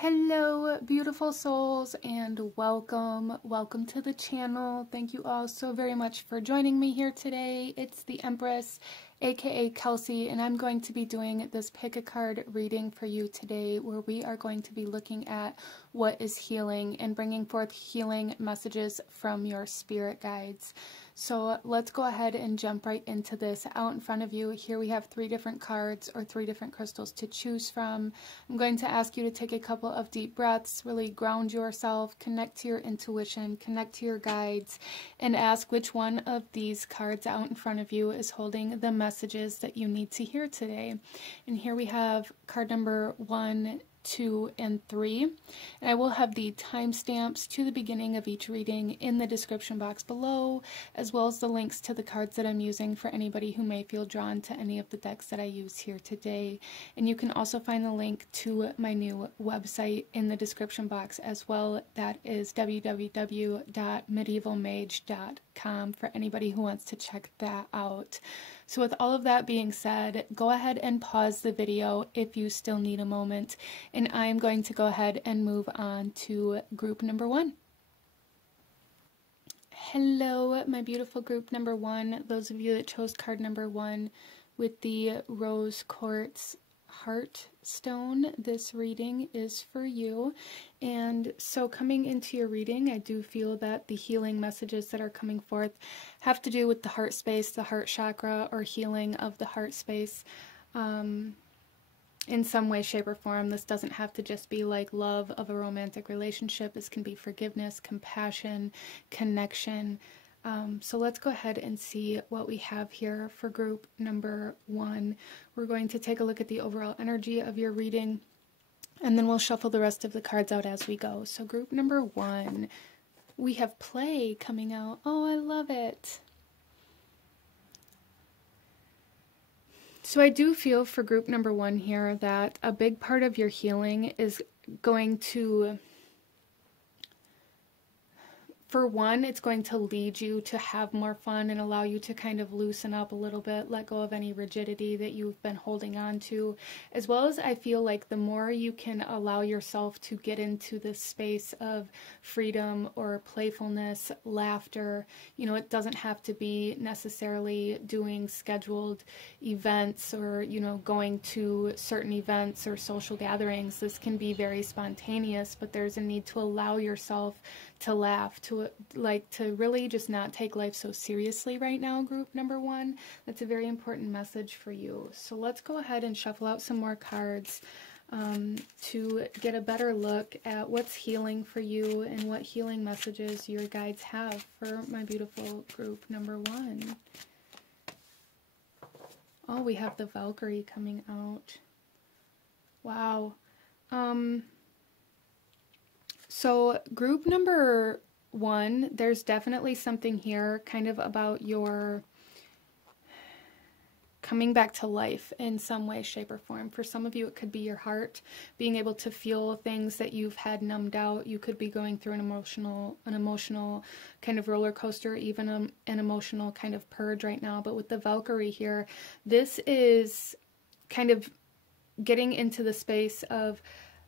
Hello, beautiful souls, and welcome to the channel. Thank you all so very much for joining me here today. It's the Empress, aka Kelsey, and I'm going to be doing this pick a card reading for you today, where we are going to be looking at what is healing and bringing forth healing messages from your spirit guides. So let's go ahead and jump right into this. Out in front of you, here we have 3 different cards or 3 different crystals to choose from. I'm going to ask you to take a couple of deep breaths, really ground yourself, connect to your intuition, connect to your guides, and ask which one of these cards out in front of you is holding the messages that you need to hear today. And here we have card number 1, 2, and 3, and I will have the timestamps to the beginning of each reading in the description box below, as well as the links to the cards that I'm using for anybody who may feel drawn to any of the decks that I use here today. And you can also find the link to my new website in the description box as well. That is www.medievalmage.com for anybody who wants to check that out. So with all of that being said, go ahead and pause the video if you still need a moment, and I'm going to go ahead and move on to group number 1. Hello, my beautiful group number 1, those of you that chose card number 1 with the rose quartz heart stone. This reading is for you. And so coming into your reading, I do feel that the healing messages that are coming forth have to do with the heart space, the heart chakra, or healing of the heart space in some way, shape, or form. This doesn't have to just be like love of a romantic relationship. This can be forgiveness, compassion, connection. So let's go ahead and see what we have here for group number 1. We're going to take a look at the overall energy of your reading, and then we'll shuffle the rest of the cards out as we go. So group number 1, we have play coming out. Oh, I love it. So I do feel for group number 1 here that a big part of your healing is going to, for one, it's going to lead you to have more fun and allow you to kind of loosen up a little bit, let go of any rigidity that you've been holding on to, as well as I feel like the more you can allow yourself to get into this space of freedom or playfulness, laughter, you know, it doesn't have to be necessarily doing scheduled events or, you know, going to certain events or social gatherings. This can be very spontaneous, but there's a need to allow yourself to laugh, to really just not take life so seriously right now, group number 1. That's a very important message for you. So let's go ahead and shuffle out some more cards to get a better look at what's healing for you and what healing messages your guides have for my beautiful group number 1. Oh, we have the Valkyrie coming out. Wow. So group number 1, there's definitely something here kind of about your coming back to life in some way, shape, or form. For some of you, it could be your heart, being able to feel things that you've had numbed out. You could be going through an emotional kind of roller coaster, even an emotional kind of purge right now. But with the Valkyrie here, this is kind of getting into the space of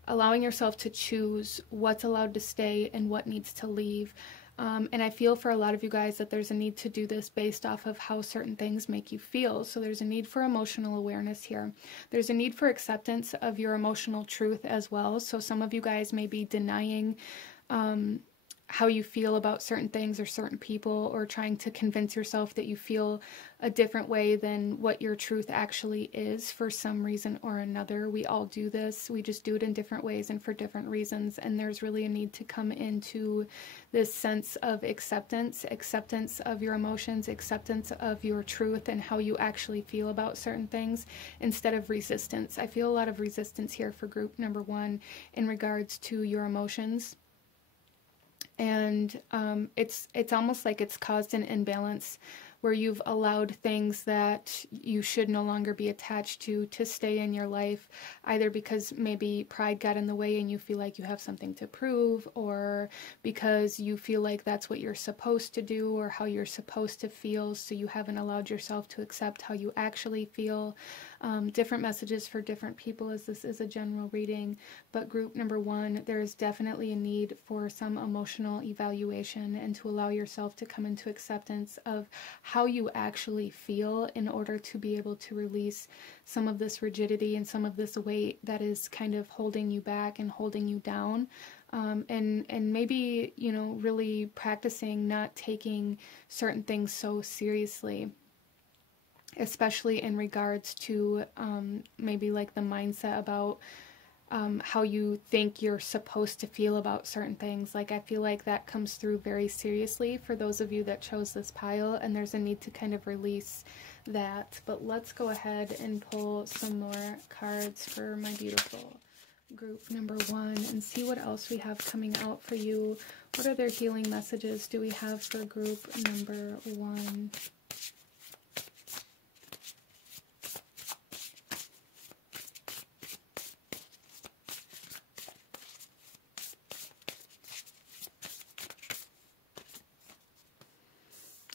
allowing yourself to choose what's allowed to stay and what needs to leave. And I feel for a lot of you guys that there's a need to do this based off of how certain things make you feel. So there's a need for emotional awareness here. There's a need for acceptance of your emotional truth as well. So some of you guys may be denying how you feel about certain things or certain people, or trying to convince yourself that you feel a different way than what your truth actually is for some reason or another. We all do this. We just do it in different ways and for different reasons. And there's really a need to come into this sense of acceptance of your emotions, acceptance of your truth and how you actually feel about certain things, instead of resistance. I feel a lot of resistance here for group number 1 in regards to your emotions. And it's almost like it's caused an imbalance where you've allowed things that you should no longer be attached to stay in your life, either because maybe pride got in the way and you feel like you have something to prove, or because you feel like that's what you're supposed to do or how you're supposed to feel, so you haven't allowed yourself to accept how you actually feel. Different messages for different people, as this is a general reading. But group number 1, there is definitely a need for some emotional evaluation and to allow yourself to come into acceptance of how you actually feel in order to be able to release some of this rigidity and some of this weight that is kind of holding you back and holding you down. And maybe, you know, really practicing not taking certain things so seriously, especially in regards to maybe like the mindset about how you think you're supposed to feel about certain things. Like, I feel like that comes through very seriously for those of you that chose this pile, and there's a need to kind of release that. But let's go ahead and pull some more cards for my beautiful group number 1 and see what else we have coming out for you. What other healing messages do we have for group number 1?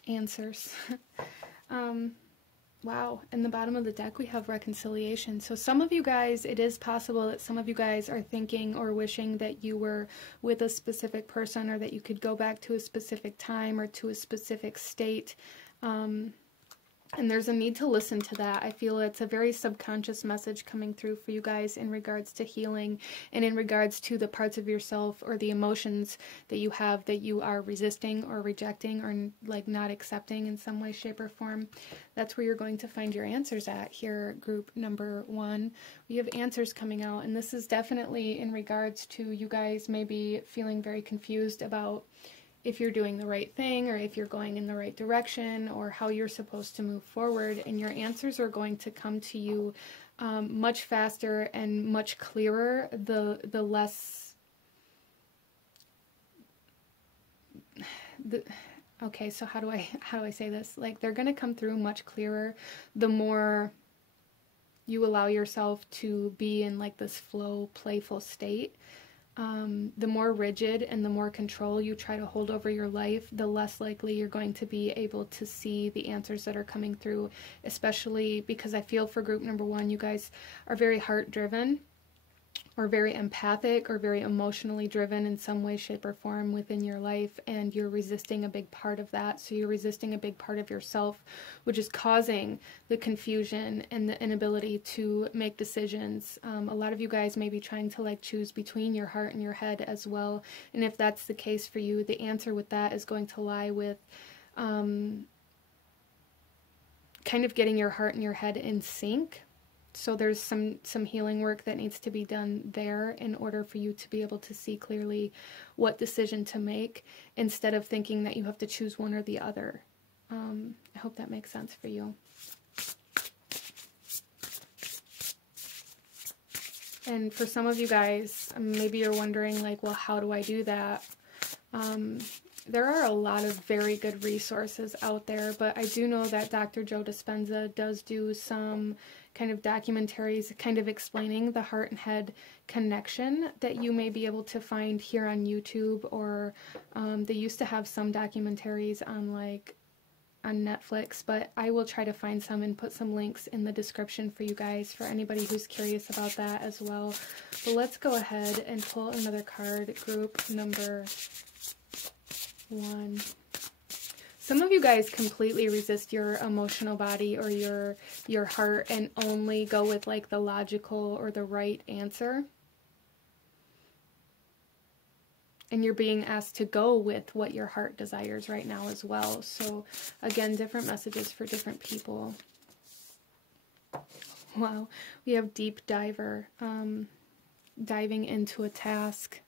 Answers. Wow, in the bottom of the deck we have reconciliation. So some of you guys, it is possible that some of you guys are thinking or wishing that you were with a specific person, or that you could go back to a specific time or to a specific state. And there's a need to listen to that. I feel it's a very subconscious message coming through for you guys in regards to healing and in regards to the parts of yourself or the emotions that you have that you are resisting or rejecting or like not accepting in some way, shape, or form. That's where you're going to find your answers at here, group number 1. We have answers coming out, and this is definitely in regards to you guys maybe feeling very confused about if you're doing the right thing or if you're going in the right direction or how you're supposed to move forward. And your answers are going to come to you much faster and much clearer the less... Okay, so how do I say this? Like, they're going to come through much clearer the more you allow yourself to be in like this flow, playful state. The more rigid and the more control you try to hold over your life, the less likely you're going to be able to see the answers that are coming through, especially because I feel for group number 1, you guys are very heart-driven or very empathic or very emotionally driven in some way, shape, or form within your life, and you're resisting a big part of that. So you're resisting a big part of yourself, which is causing the confusion and the inability to make decisions. A lot of you guys may be trying to like choose between your heart and your head as well, and if that's the case for you, the answer with that is going to lie with kind of getting your heart and your head in sync. So there's some healing work that needs to be done there in order for you to be able to see clearly what decision to make, instead of thinking that you have to choose one or the other. I hope that makes sense for you. And for some of you guys, maybe you're wondering like, well, how do I do that? There are a lot of very good resources out there, but I do know that Dr. Joe Dispenza does do some kind of documentaries kind of explaining the heart and head connection that you may be able to find here on YouTube, or they used to have some documentaries on Netflix, but I will try to find some and put some links in the description for you guys for anybody who's curious about that as well. But let's go ahead and pull another card, group number 1. Some of you guys completely resist your emotional body or your heart and only go with like the logical or the right answer. And you're being asked to go with what your heart desires right now as well. So again, different messages for different people. Wow, we have deep diver, diving into a task.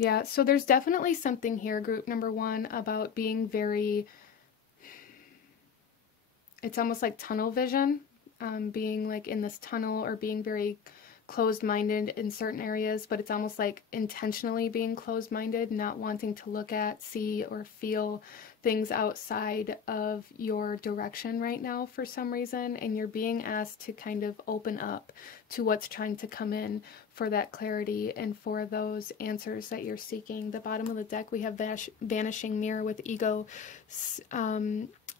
Yeah, so there's definitely something here, group number 1, about being very, it's almost like tunnel vision, being like in this tunnel, or being very closed-minded in certain areas, but it's almost like intentionally being closed-minded, not wanting to look at, see, or feel things outside of your direction right now for some reason, and you're being asked to kind of open up to what's trying to come in for that clarity and for those answers that you're seeking. The bottom of the deck, we have Vanishing Mirror with ego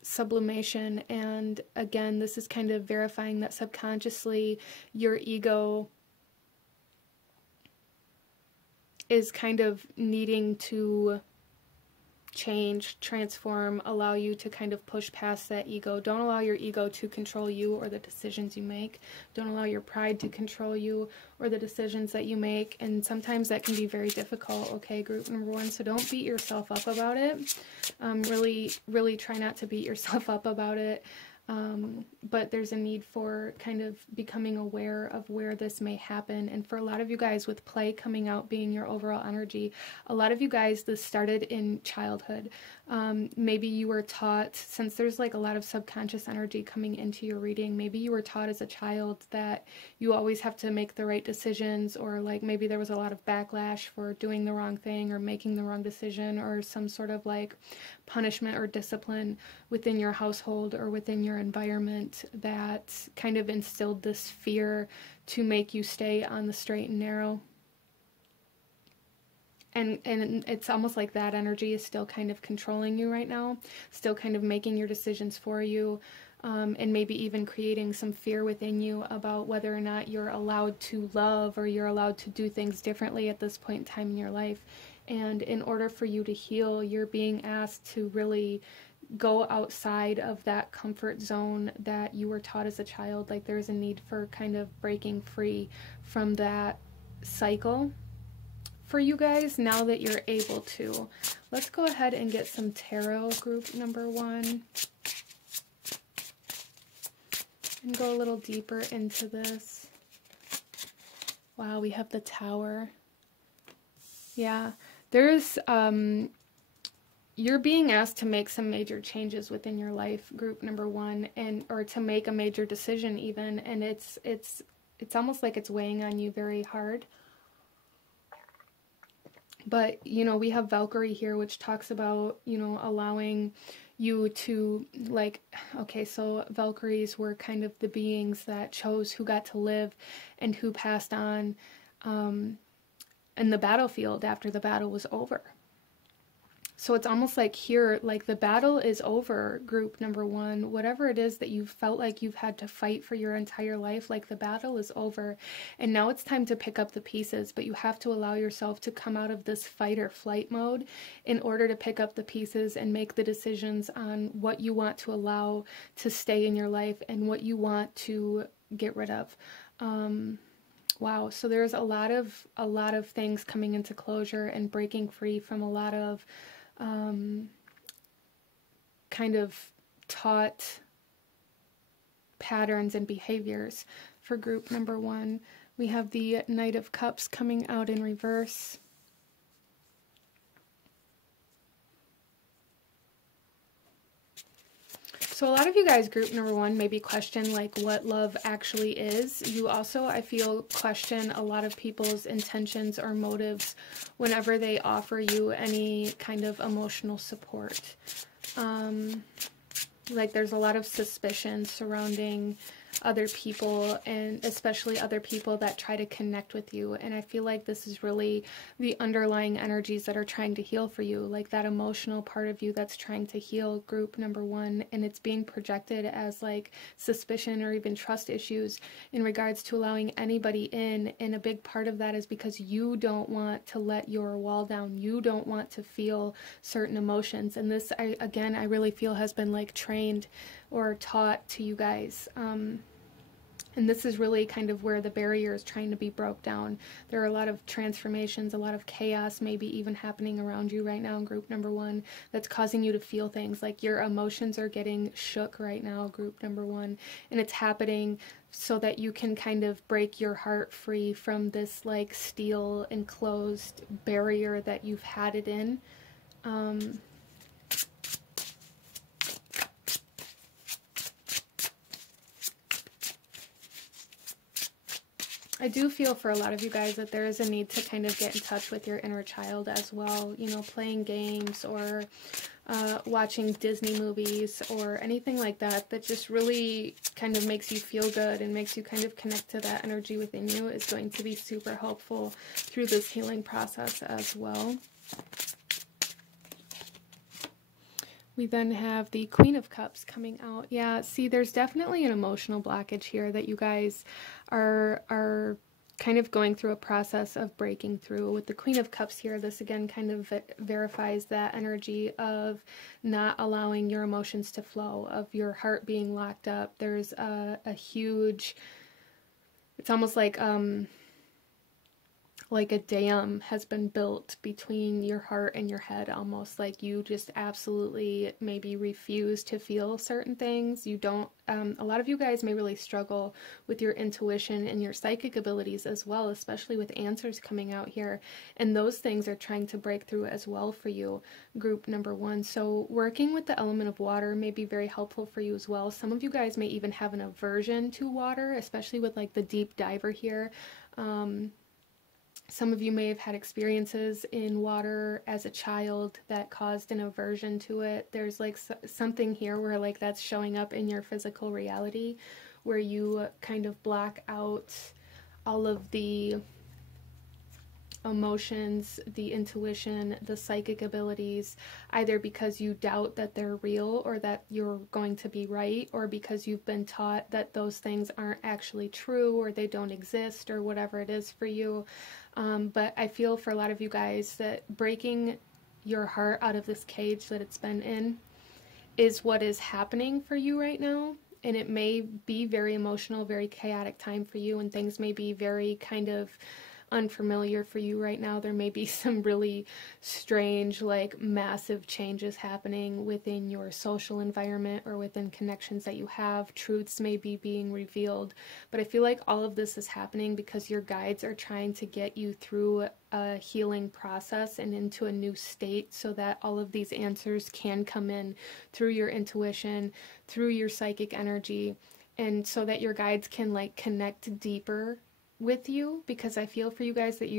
sublimation, and again, this is kind of verifying that subconsciously your ego is kind of needing to change, transform, allow you to kind of push past that ego. Don't allow your ego to control you or the decisions you make. Don't allow your pride to control you or the decisions that you make. And sometimes that can be very difficult, okay, group number one? So don't beat yourself up about it. Really try not to beat yourself up about it. But there's a need for kind of becoming aware of where this may happen. And for a lot of you guys, with play coming out being your overall energy, a lot of you guys, this started in childhood. Maybe you were taught, since there's like a lot of subconscious energy coming into your reading, maybe you were taught as a child that you always have to make the right decisions, or like maybe there was a lot of backlash for doing the wrong thing or making the wrong decision, or some sort of like punishment or discipline within your household or within your environment that kind of instilled this fear to make you stay on the straight and narrow. And it's almost like that energy is still kind of controlling you right now, still kind of making your decisions for you, and maybe even creating some fear within you about whether or not you're allowed to love or you're allowed to do things differently at this point in time in your life. And in order for you to heal, you're being asked to really go outside of that comfort zone that you were taught as a child. Like there's a need for kind of breaking free from that cycle for you guys now that you're able to. Let's go ahead and get some tarot, group number one, and go a little deeper into this. Wow, we have the Tower. Yeah, there's you're being asked to make some major changes within your life, group number one, and or to make a major decision even, and it's almost like it's weighing on you very hard. But, you know, we have Valkyrie here, which talks about, you know, allowing you to, like, okay, so Valkyries were kind of the beings that chose who got to live and who passed on in the battlefield after the battle was over. So it's almost like here, like the battle is over, group number one. Whatever it is that you felt like you've had to fight for your entire life, like the battle is over. And now it's time to pick up the pieces, but you have to allow yourself to come out of this fight or flight mode in order to pick up the pieces and make the decisions on what you want to allow to stay in your life and what you want to get rid of. Wow, so there's a lot of things coming into closure and breaking free from a lot of kind of taught patterns and behaviors for group number one. We have the Knight of Cups coming out in reverse. So a lot of you guys, group number one, maybe question like what love actually is. You also, I feel, question a lot of people's intentions or motives whenever they offer you any kind of emotional support. Like there's a lot of suspicion surrounding other people, and especially other people that try to connect with you. And I feel like this is really the underlying energies that are trying to heal for you, like that emotional part of you that's trying to heal, group number one, and it's being projected as like suspicion or even trust issues in regards to allowing anybody in. And a big part of that is because you don't want to let your wall down. You don't want to feel certain emotions. And this, I really feel has been like trained or taught to you guys. And this is really kind of where the barrier is trying to be broke down. There are a lot of transformations, a lot of chaos maybe even happening around you right now in group number one that's causing you to feel things like your emotions are getting shook right now, group number one. And it's happening so that you can kind of break your heart free from this like steel enclosed barrier that you've had it in. I do feel for a lot of you guys that there is a need to kind of get in touch with your inner child as well. You know, playing games or watching Disney movies or anything like that that just really kind of makes you feel good and makes you kind of connect to that energy within you is going to be super helpful through this healing process as well. We then have the Queen of Cups coming out. Yeah, see, there's definitely an emotional blockage here that you guys are kind of going through a process of breaking through. With the Queen of Cups here, this again kind of verifies that energy of not allowing your emotions to flow, of your heart being locked up. There's a huge, it's almost like a dam has been built between your heart and your head, almost like you just absolutely maybe refuse to feel certain things. You don't, a lot of you guys may really struggle with your intuition and your psychic abilities as well, especially with answers coming out here. And those things are trying to break through as well for you, group number one. So working with the element of water may be very helpful for you as well. Some of you guys may even have an aversion to water, especially with like the deep diver here. Some of you may have had experiences in water as a child that caused an aversion to it. There's like something here where like that's showing up in your physical reality, where you kind of block out all of the emotions, the intuition, the psychic abilities, either because you doubt that they're real or that you're going to be right, or because you've been taught that those things aren't actually true or they don't exist or whatever it is for you. But I feel for a lot of you guys that breaking your heart out of this cage that it's been in is what is happening for you right now. And it may be very emotional, very chaotic time for you, and things may be very kind of unfamiliar for you right now. There may be some really strange, like massive changes happening within your social environment or within connections that you have. Truths may be being revealed, but I feel like all of this is happening because your guides are trying to get you through a healing process and into a new state so that all of these answers can come in through your intuition, through your psychic energy, and so that your guides can like connect deeper with you, because I feel for you guys that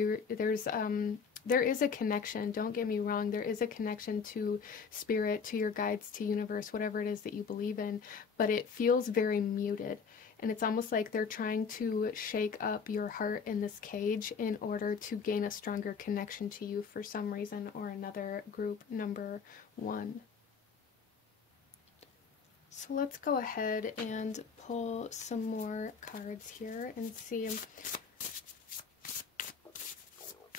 there is a connection. Don't get me wrong, there is a connection to spirit, to your guides, to universe, whatever it is that you believe in, but it feels very muted, and it's almost like they're trying to shake up your heart in this cage in order to gain a stronger connection to you for some reason or another, group number one. So let's go ahead and pull some more cards here and see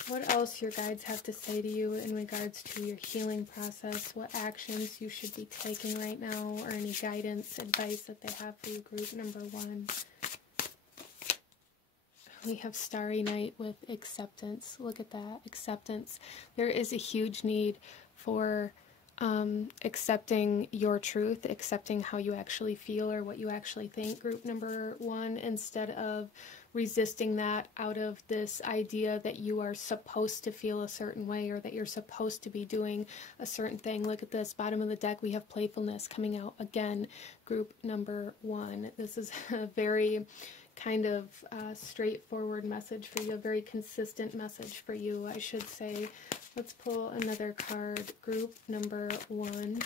what else your guides have to say to you in regards to your healing process, what actions you should be taking right now, or any guidance, advice that they have for you, group number one. We have Starry Night with acceptance. Look at that, acceptance. There is a huge need for accepting your truth, accepting how you actually feel or what you actually think, group number one, instead of resisting that out of this idea that you are supposed to feel a certain way or that you're supposed to be doing a certain thing. Look at this, bottom of the deck, we have playfulness coming out again, group number one. This is a very kind of straightforward message for you, a very consistent message for you, I should say. Let's pull another card, group number one.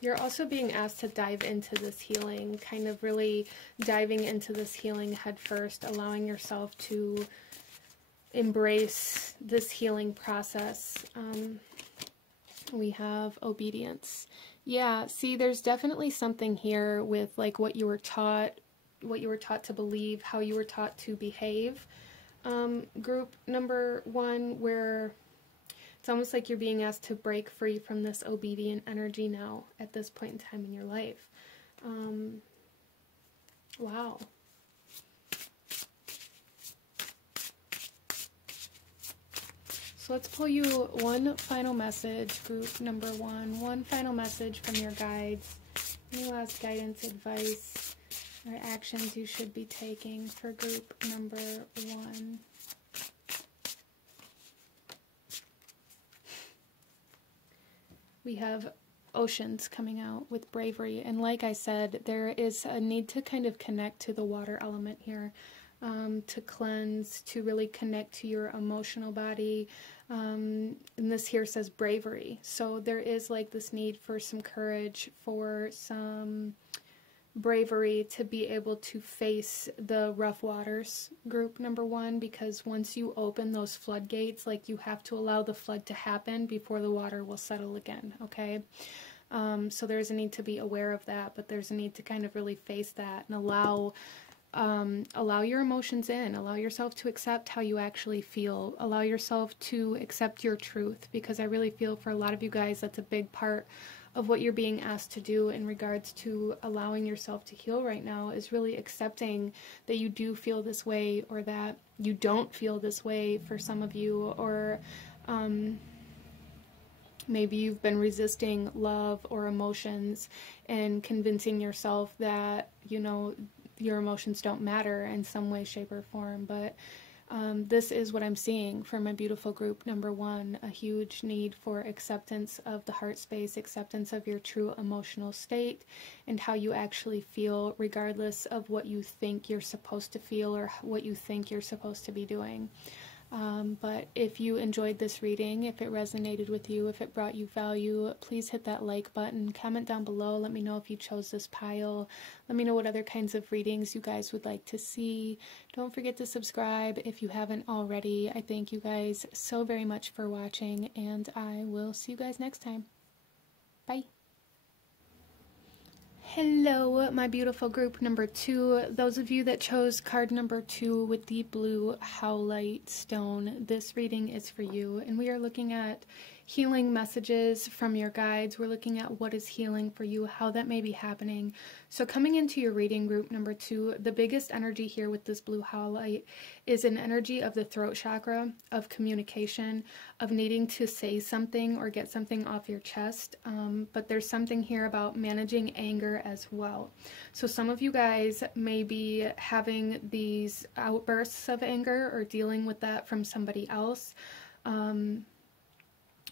You're also being asked to dive into this healing, kind of really diving into this healing head first, allowing yourself to embrace this healing process. We have obedience. Yeah, see, there's definitely something here with like what you were taught to believe, how you were taught to behave. Group number one, where it's almost like you're being asked to break free from this obedient energy now at this point in time in your life. Wow. So let's pull you one final message, group number one final message from your guides. Any last guidance, advice, or actions you should be taking for group number one? We have oceans coming out with bravery. And like I said, there is a need to kind of connect to the water element here, to cleanse, to really connect to your emotional body. And this here says bravery. So there is like this need for some courage, for some bravery to be able to face the rough waters, group number 1, because once you open those floodgates, like, you have to allow the flood to happen before the water will settle again, okay? So there's a need to be aware of that, but there's a need to kind of really face that and allow your emotions in, allow yourself to accept how you actually feel, allow yourself to accept your truth, because I really feel for a lot of you guys that's a big part of what you're being asked to do in regards to allowing yourself to heal right now, is really accepting that you do feel this way, or that you don't feel this way for some of you, or maybe you've been resisting love or emotions and convincing yourself that, you know, your emotions don't matter in some way, shape, or form. But this is what I'm seeing for my beautiful group number 1, a huge need for acceptance of the heart space, acceptance of your true emotional state and how you actually feel, regardless of what you think you're supposed to feel or what you think you're supposed to be doing. But if you enjoyed this reading, if it resonated with you, if it brought you value, please hit that like button, comment down below, let me know if you chose this pile, let me know what other kinds of readings you guys would like to see. Don't forget to subscribe if you haven't already. I thank you guys so very much for watching, and I will see you guys next time. Bye. Hello, my beautiful group number 2. Those of you that chose card number 2 with the blue howlite stone, this reading is for you. And we are looking at healing messages from your guides. We're looking at what is healing for you, how that may be happening. So coming into your reading, group number 2, the biggest energy here with this blue howlite is an energy of the throat chakra, of communication, of needing to say something or get something off your chest. But there's something here about managing anger as well. So some of you guys may be having these outbursts of anger or dealing with that from somebody else.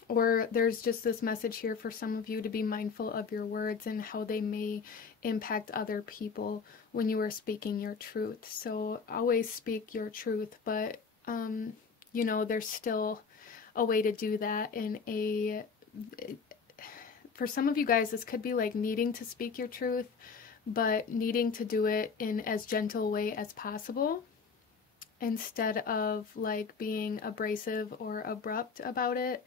Or there's just this message here for some of you to be mindful of your words and how they may impact other people when you are speaking your truth. So always speak your truth, but you know, there's still a way to do that in a... For some of you guys, this could be like needing to speak your truth, but needing to do it in as gentle a way as possible, instead of like being abrasive or abrupt about it.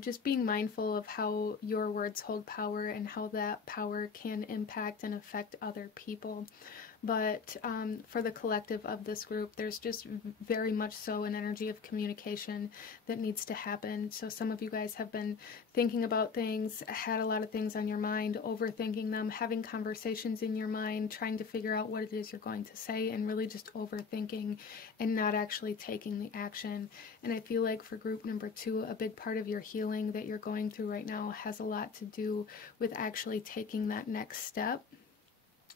Just being mindful of how your words hold power and how that power can impact and affect other people. But for the collective of this group, there's just very much so an energy of communication that needs to happen. So some of you guys have been thinking about things, had a lot of things on your mind, overthinking them, having conversations in your mind, trying to figure out what it is you're going to say, and really just overthinking and not actually taking the action. And I feel like for group number 2, a big part of your healing that you're going through right now has a lot to do with actually taking that next step,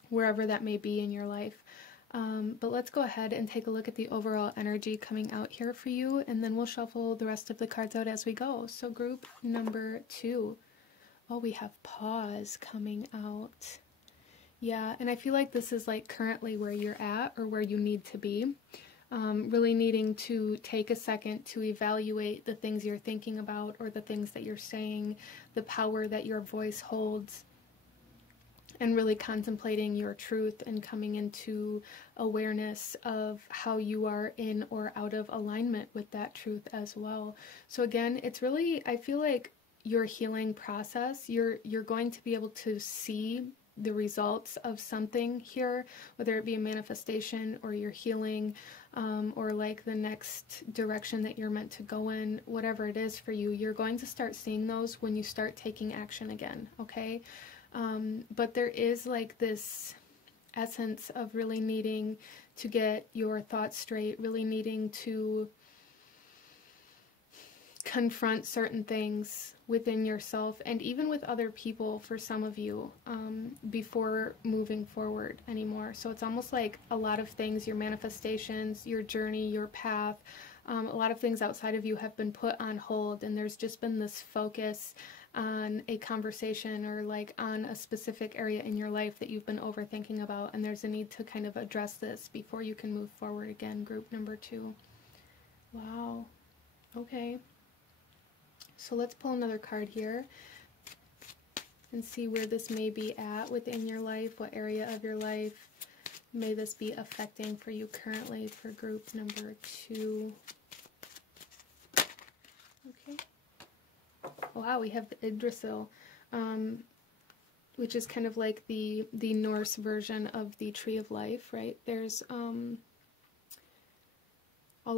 wherever that may be in your life. But let's go ahead and take a look at the overall energy coming out here for you, and then we'll shuffle the rest of the cards out as we go. So group number 2. Oh, we have pause coming out. Yeah, and I feel like this is like currently where you're at or where you need to be. Really needing to take a second to evaluate the things you're thinking about or the things that you're saying, the power that your voice holds, and really contemplating your truth and coming into awareness of how you are in or out of alignment with that truth as well. So again, it's really, I feel like your healing process, you're going to be able to see the results of something here, whether it be a manifestation or your healing, or like the next direction that you're meant to go in, whatever it is for you, you're going to start seeing those when you start taking action again, okay? But there is like this essence of really needing to get your thoughts straight, really needing to confront certain things within yourself and even with other people for some of you, before moving forward anymore. So it's almost like a lot of things, your manifestations, your journey, your path, a lot of things outside of you have been put on hold, and there's just been this focus on a conversation or like on a specific area in your life that you've been overthinking about, and there's a need to kind of address this before you can move forward again, group number 2. Wow. Okay. So let's pull another card here and see where this may be at within your life. What area of your life may this be affecting for you currently for group number 2? Okay. Wow, we have the Yggdrasil, which is kind of like the Norse version of the Tree of Life, right? There's all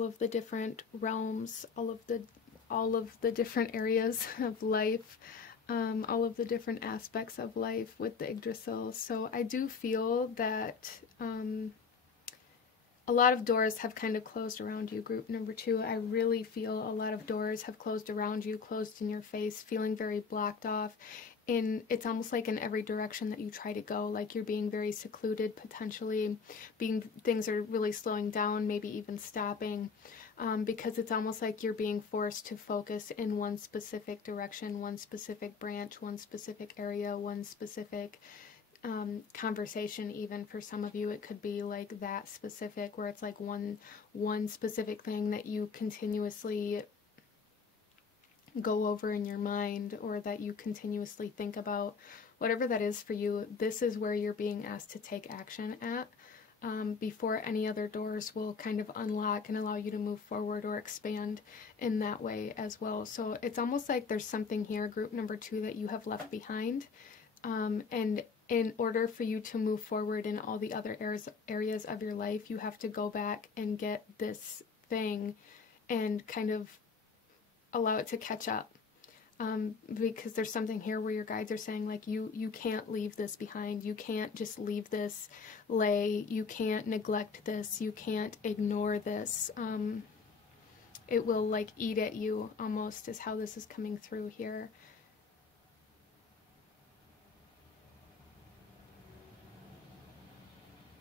of the different realms, all of the different areas of life, all of the different aspects of life with the Yggdrasil. So I do feel that a lot of doors have kind of closed around you, group number 2. I really feel a lot of doors have closed around you, closed in your face, feeling very blocked off. And it's almost like in every direction that you try to go, like you're being very secluded, potentially things are really slowing down, maybe even stopping, because it's almost like you're being forced to focus in one specific direction, one specific branch, one specific area, one specific conversation. Even for some of you, it could be like that specific, where it's like one specific thing that you continuously go over in your mind, or that you continuously think about. Whatever that is for you, this is where you're being asked to take action at, before any other doors will kind of unlock and allow you to move forward or expand in that way as well. So it's almost like there's something here, group number 2, that you have left behind, and in order for you to move forward in all the other areas of your life, you have to go back and get this thing and kind of allow it to catch up, because there's something here where your guides are saying, like, you can't leave this behind. You can't just leave this lay. You can't neglect this. You can't ignore this. It will like eat at you, almost, is how this is coming through here.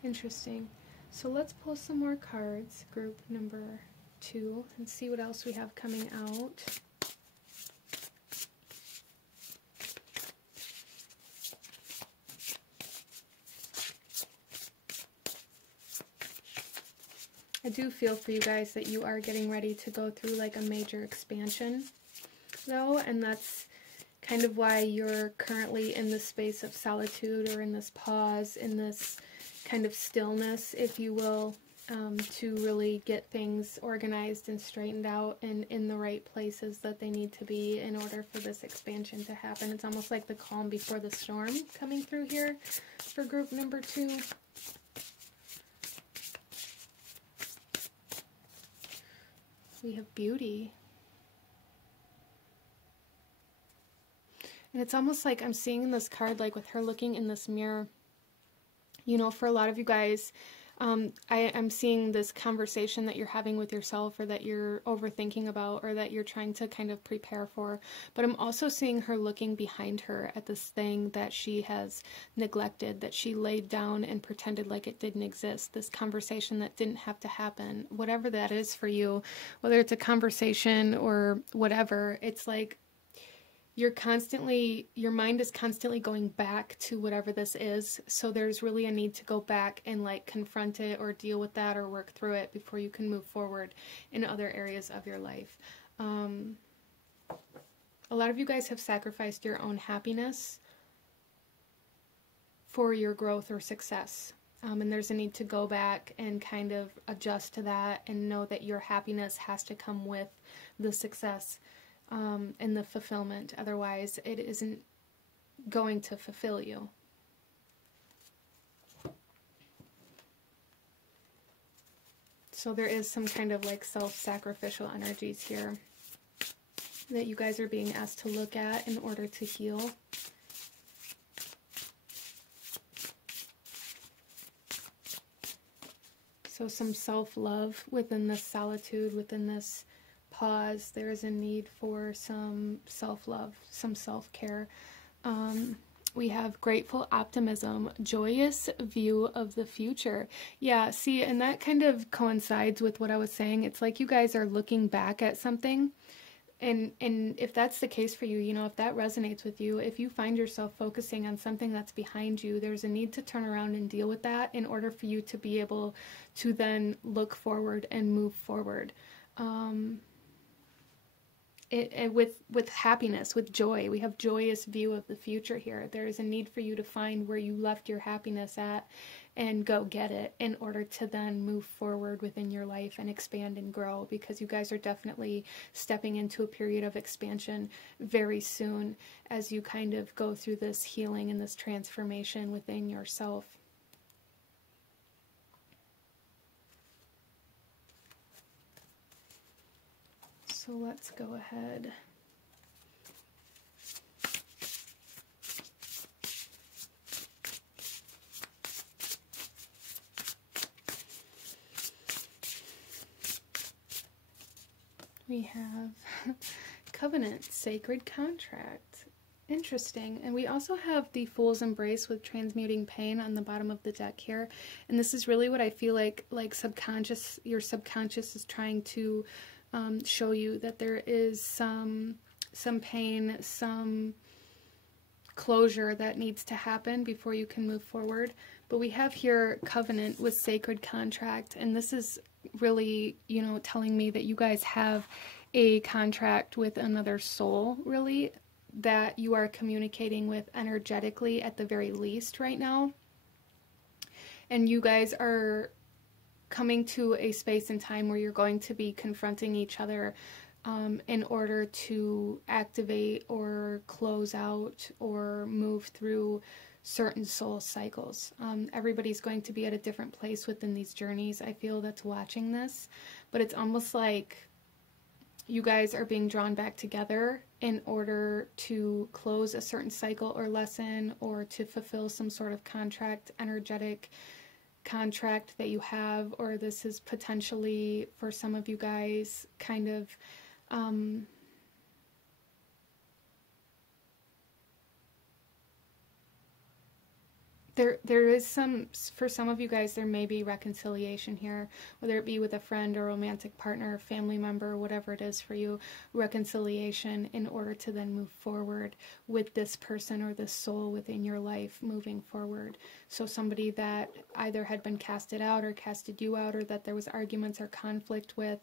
Interesting. So let's pull some more cards, group number 2, and see what else we have coming out. I do feel for you guys that you are getting ready to go through like a major expansion, though, and that's kind of why you're currently in this space of solitude, or in this pause, in this kind of stillness, if you will, to really get things organized and straightened out and in the right places that they need to be in order for this expansion to happen. It's almost like the calm before the storm coming through here for group number 2. We have beauty. And it's almost like I'm seeing this card, like with her looking in this mirror. You know, for a lot of you guys, I'm seeing this conversation that you're having with yourself, or that you're overthinking about, or that you're trying to kind of prepare for. But I'm also seeing her looking behind her at this thing that she has neglected, that she laid down and pretended like it didn't exist. This conversation that didn't have to happen. Whatever that is for you, whether it's a conversation or whatever, it's like your mind is constantly going back to whatever this is. So there's really a need to go back and like confront it, or deal with that, or work through it before you can move forward in other areas of your life. A lot of you guys have sacrificed your own happiness for your growth or success. And there's a need to go back and kind of adjust to that, and know that your happiness has to come with the success. And the fulfillment. Otherwise, it isn't going to fulfill you. So there is some kind of like self-sacrificial energies here that you guys are being asked to look at in order to heal. So some self-love within this solitude, within this pause. There is a need for some self-love, some self-care. We have grateful optimism, joyous view of the future. Yeah, see, and that kind of coincides with what I was saying. It's like you guys are looking back at something And if that's the case for you, you know, if that resonates with you, if you find yourself focusing on something that's behind you, there's a need to turn around and deal with that in order for you to be able to then look forward and move forward. With happiness, with joy. We have joyous view of the future here. There is a need for you to find where you left your happiness at and go get it in order to then move forward within your life and expand and grow, because you guys are definitely stepping into a period of expansion very soon as you kind of go through this healing and this transformation within yourself. So let's go ahead. We have Covenant, Sacred Contract. Interesting. And we also have the Fool's Embrace with Transmuting Pain on the bottom of the deck here. And this is really what I feel like subconscious, your subconscious is trying to show you, that there is some pain, some closure that needs to happen before you can move forward. But we have here Covenant with Sacred Contract, and this is really, you know, telling me that you guys have a contract with another soul, really, that you are communicating with energetically at the very least right now. And you guys are coming to a space and time where you're going to be confronting each other in order to activate or close out or move through certain soul cycles. Everybody's going to be at a different place within these journeys, I feel, that's watching this, but it's almost like you guys are being drawn back together in order to close a certain cycle or lesson, or to fulfill some sort of contract, energetic contract that you have. Or this is potentially, for some of you guys, kind of there is some, for some of you guys, there may be reconciliation here, whether it be with a friend or romantic partner, family member, whatever it is for you, reconciliation in order to then move forward with this person or this soul within your life moving forward. So somebody that either had been casted out or casted you out, or that there was arguments or conflict with,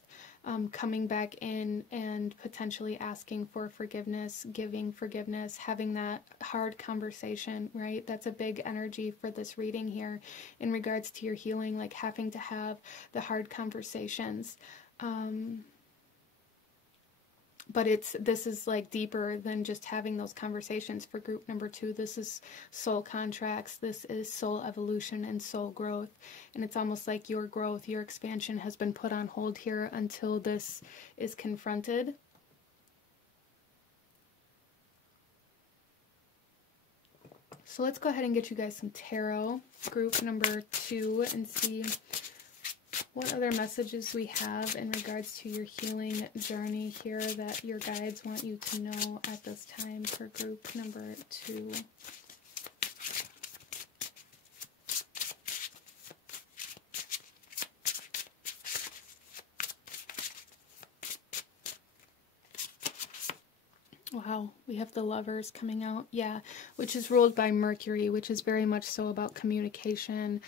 coming back in and potentially asking for forgiveness, giving forgiveness, having that hard conversation, right? That's a big energy for this reading here in regards to your healing, like having to have the hard conversations. But this is like deeper than just having those conversations for group number 2. This is soul contracts. This is soul evolution and soul growth. And it's almost like your growth, your expansion has been put on hold here until this is confronted. So let's go ahead and get you guys some tarot, group number 2, and see what other messages we have in regards to your healing journey here that your guides want you to know at this time for group number 2. Wow, we have the Lovers coming out. Yeah, which is ruled by Mercury, which is very much so about communication,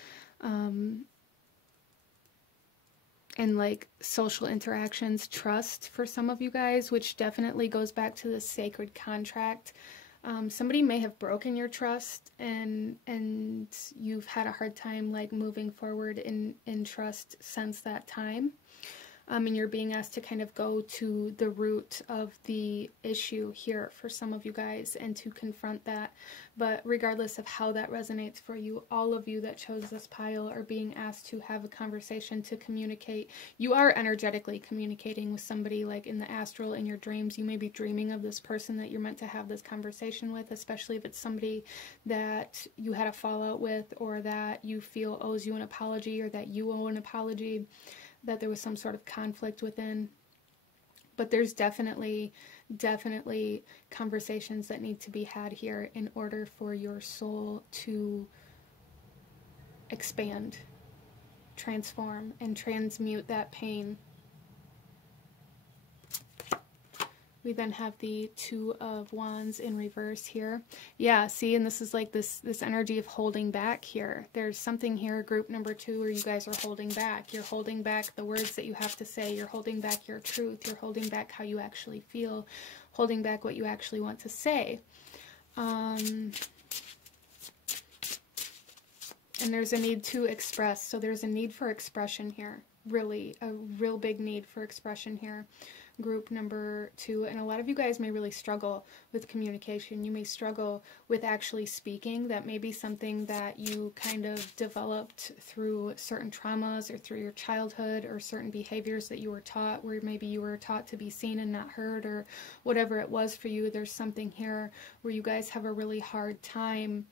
and like social interactions, trust for some of you guys, which definitely goes back to the sacred contract. Somebody may have broken your trust, and you've had a hard time like moving forward in trust since that time. And you're being asked to kind of go to the root of the issue here for some of you guys and to confront that. But regardless of how that resonates for you, all of you that chose this pile are being asked to have a conversation, to communicate. You are energetically communicating with somebody, like in the astral, in your dreams. You may be dreaming of this person that you're meant to have this conversation with, especially if it's somebody that you had a fallout with, or that you feel owes you an apology, or that you owe an apology, that there was some sort of conflict within. But there's definitely conversations that need to be had here in order for your soul to expand, transform, and transmute that pain. We then have the Two of Wands in reverse here. Yeah, see, and this is like this energy of holding back here. There's something here, group number 2, where you guys are holding back. You're holding back the words that you have to say. You're holding back your truth. You're holding back how you actually feel. Holding back what you actually want to say. And there's a need to express. So there's a need for expression here. Really, a real big need for expression here. Group number 2, and a lot of you guys may really struggle with communication. You may struggle with actually speaking. That may be something that you kind of developed through certain traumas or through your childhood, or certain behaviors that you were taught, where maybe you were taught to be seen and not heard, or whatever it was for you. There's something here where you guys have a really hard time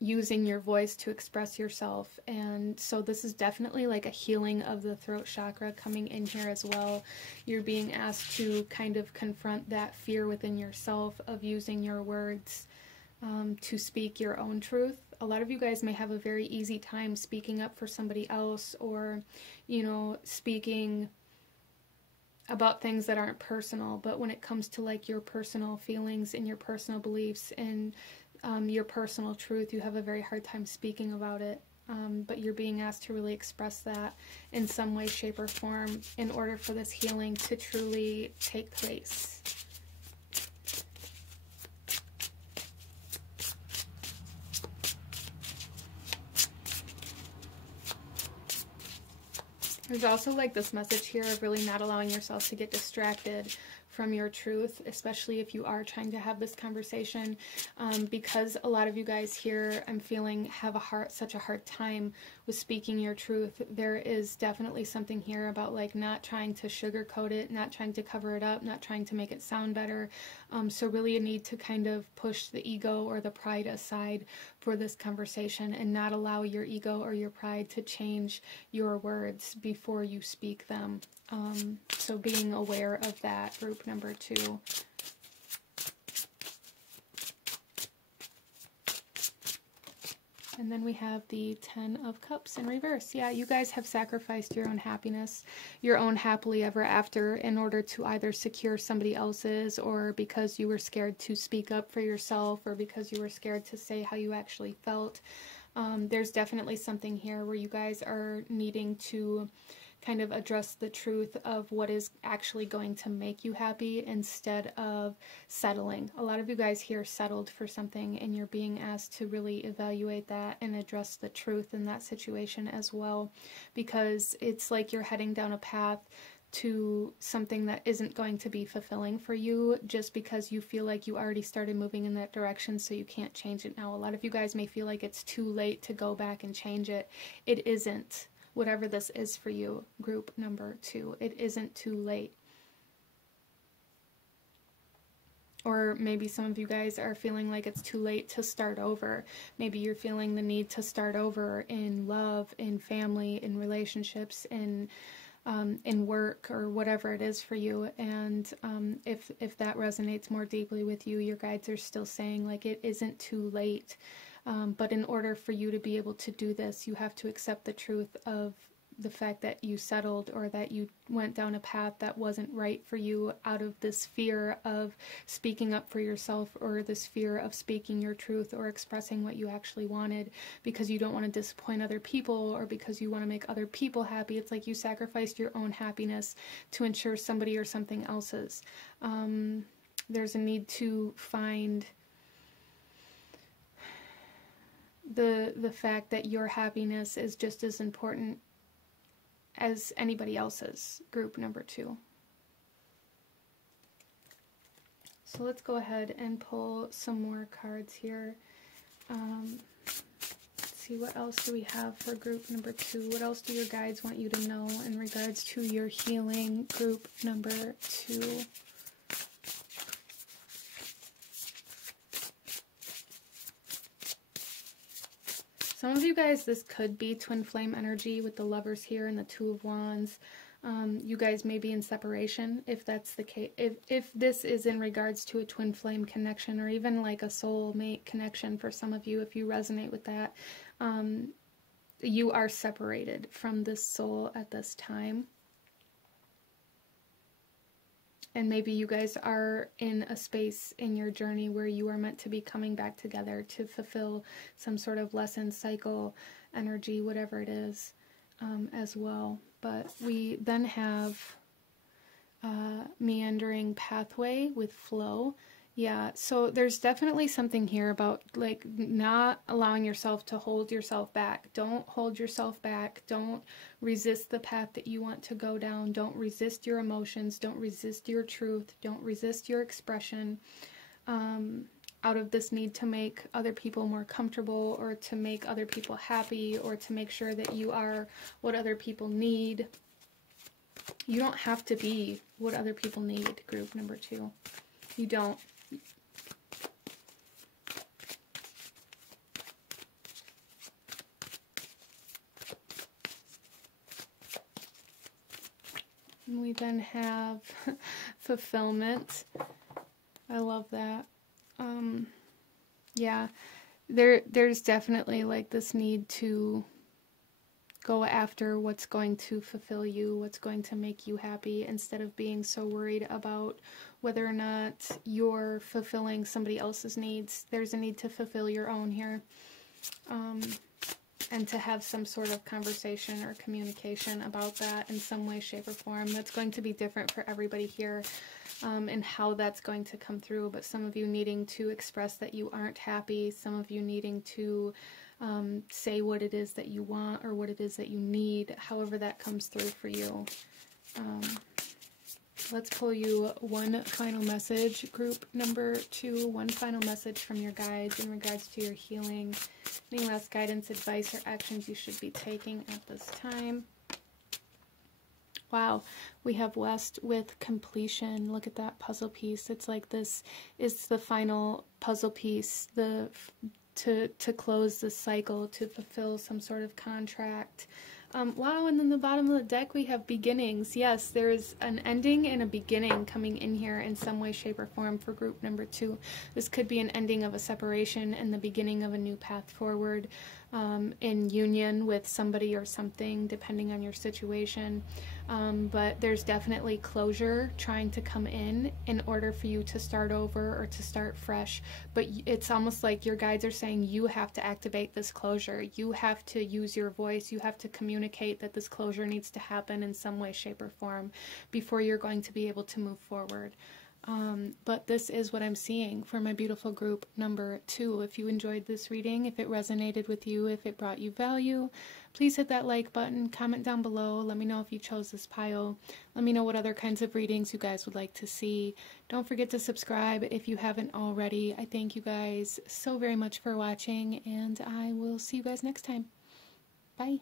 using your voice to express yourself. And so this is definitely like a healing of the throat chakra coming in here as well. You're being asked to kind of confront that fear within yourself of using your words to speak your own truth. A lot of you guys may have a very easy time speaking up for somebody else, or, you know, speaking about things that aren't personal. But when it comes to like your personal feelings and your personal beliefs and your personal truth, you have a very hard time speaking about it. But you're being asked to really express that in some way, shape, or form in order for this healing to truly take place. There's also like this message here of really not allowing yourself to get distracted from your truth, especially if you are trying to have this conversation, because a lot of you guys here, I'm feeling, have such a hard time with speaking your truth. There is definitely something here about like not trying to sugarcoat it, not trying to cover it up, not trying to make it sound better. So really you need to kind of push the ego or the pride aside for this conversation and not allow your ego or your pride to change your words before you speak them. So being aware of that, group number 2. And then we have the Ten of Cups in reverse. Yeah, you guys have sacrificed your own happiness, your own happily ever after, in order to either secure somebody else's, or because you were scared to speak up for yourself, or because you were scared to say how you actually felt. There's definitely something here where you guys are needing to kind of address the truth of what is actually going to make you happy instead of settling. A lot of you guys here settled for something, and you're being asked to really evaluate that and address the truth in that situation as well, because it's like you're heading down a path to something that isn't going to be fulfilling for you just because you feel like you already started moving in that direction, so you can't change it now. A lot of you guys may feel like it's too late to go back and change it. It isn't. Whatever this is for you, group number 2, it isn't too late. Or maybe some of you guys are feeling like it's too late to start over. Maybe you're feeling the need to start over in love, in family, in relationships, in work, or whatever it is for you. And if that resonates more deeply with you, your guides are still saying like it isn't too late. But in order for you to be able to do this, you have to accept the truth of the fact that you settled, or that you went down a path that wasn't right for you, out of this fear of speaking up for yourself, or this fear of speaking your truth or expressing what you actually wanted, because you don't want to disappoint other people, or because you want to make other people happy. It's like you sacrificed your own happiness to ensure somebody or something else's. There's a need to find the fact that your happiness is just as important as anybody else's, group number 2. So let's go ahead and pull some more cards here. Let's see, what else do we have for group number 2? What else do your guides want you to know in regards to your healing, group number 2? Some of you guys, this could be twin flame energy with the Lovers here and the Two of Wands. You guys may be in separation, if that's the case. If this is in regards to a twin flame connection, or even like a soulmate connection for some of you, if you resonate with that, you are separated from this soul at this time. And maybe you guys are in a space in your journey where you are meant to be coming back together to fulfill some sort of lesson, cycle, energy, whatever it is, as well. But we then have meandering pathway with flow. Yeah, so there's definitely something here about like not allowing yourself to hold yourself back. Don't hold yourself back. Don't resist the path that you want to go down. Don't resist your emotions. Don't resist your truth. Don't resist your expression out of this need to make other people more comfortable, or to make other people happy, or to make sure that you are what other people need. You don't have to be what other people need, group number 2. You don't. And we then have fulfillment. I love that. Yeah, there's definitely like this need to go after what's going to fulfill you, what's going to make you happy, instead of being so worried about whether or not you're fulfilling somebody else's needs. There's a need to fulfill your own here. And to have some sort of conversation or communication about that in some way, shape, or form. That's going to be different for everybody here, and how that's going to come through. But some of you needing to express that you aren't happy, some of you needing to say what it is that you want or what it is that you need, however that comes through for you. Let's pull you one final message, group number 2, one final message from your guides in regards to your healing. Any last guidance, advice, or actions you should be taking at this time? Wow, we have West with completion. Look at that puzzle piece. It's like this is the final puzzle piece, to close the cycle, to fulfill some sort of contract. Wow, and then the bottom of the deck we have beginnings. Yes, there's an ending and a beginning coming in here in some way, shape, or form for group number 2. This could be an ending of a separation and the beginning of a new path forward, in union with somebody or something, depending on your situation. But there's definitely closure trying to come in order for you to start over or to start fresh. But it's almost like your guides are saying you have to activate this closure. You have to use your voice. You have to communicate that this closure needs to happen in some way, shape, or form before you're going to be able to move forward. But this is what I'm seeing for my beautiful group number 2. If you enjoyed this reading, if it resonated with you, if it brought you value, please hit that like button, comment down below, let me know if you chose this pile, let me know what other kinds of readings you guys would like to see. Don't forget to subscribe if you haven't already. I thank you guys so very much for watching, and I will see you guys next time. Bye.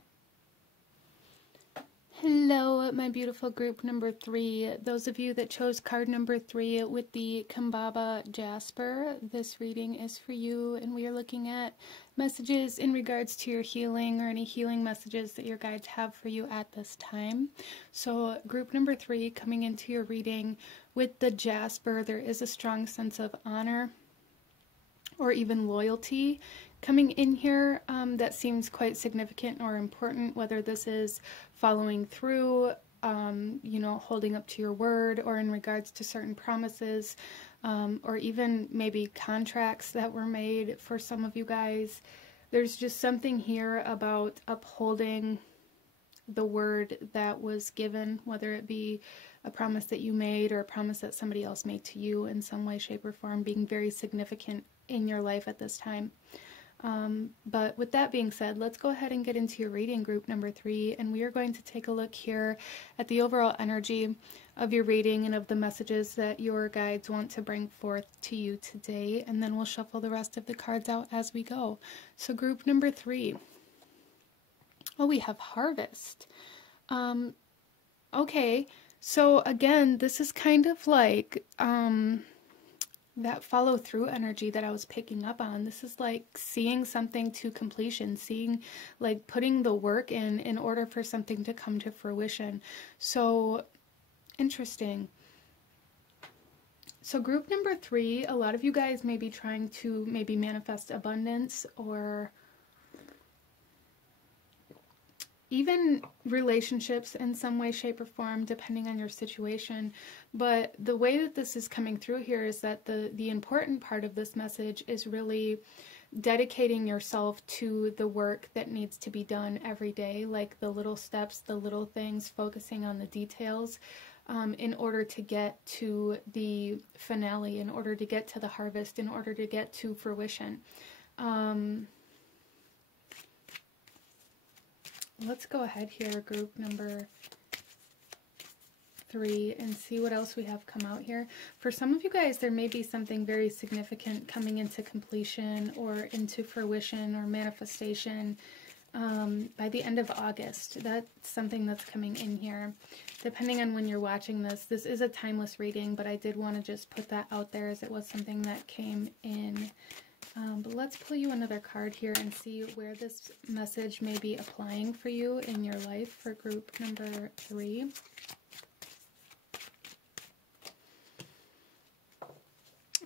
Hello, my beautiful group number 3. Those of you that chose card number 3 with the Kambaba Jasper, this reading is for you, and we are looking at messages in regards to your healing, or any healing messages that your guides have for you at this time. So group number 3, coming into your reading with the Jasper, there is a strong sense of honor or even loyalty coming in here, that seems quite significant or important, whether this is following through, you know, holding up to your word, or in regards to certain promises, or even maybe contracts that were made for some of you guys. There's just something here about upholding the word that was given, whether it be a promise that you made or a promise that somebody else made to you in some way, shape, or form, being very significant in your life at this time. But with that being said, let's go ahead and get into your reading, group number 3, and we are going to take a look here at the overall energy of your reading and of the messages that your guides want to bring forth to you today, and then we'll shuffle the rest of the cards out as we go. So group number 3. Oh, we have harvest. Okay, so again, this is kind of like that follow through energy that I was picking up on. This is like seeing something to completion, seeing, like, putting the work in order for something to come to fruition. So interesting. So group number 3, a lot of you guys may be trying to maybe manifest abundance, or even relationships in some way, shape, or form, depending on your situation. But the way that this is coming through here is that the important part of this message is really dedicating yourself to the work that needs to be done every day, like the little steps, the little things, focusing on the details, in order to get to the finale, in order to get to the harvest, in order to get to fruition. Let's go ahead here, group number 3, and see what else we have come out here. For some of you guys, there may be something very significant coming into completion or into fruition or manifestation by the end of August. That's something that's coming in here. Depending on when you're watching this, this is a timeless reading, but I did want to just put that out there as it was something that came in. But let's pull you another card here and see where this message may be applying for you in your life for group number 3.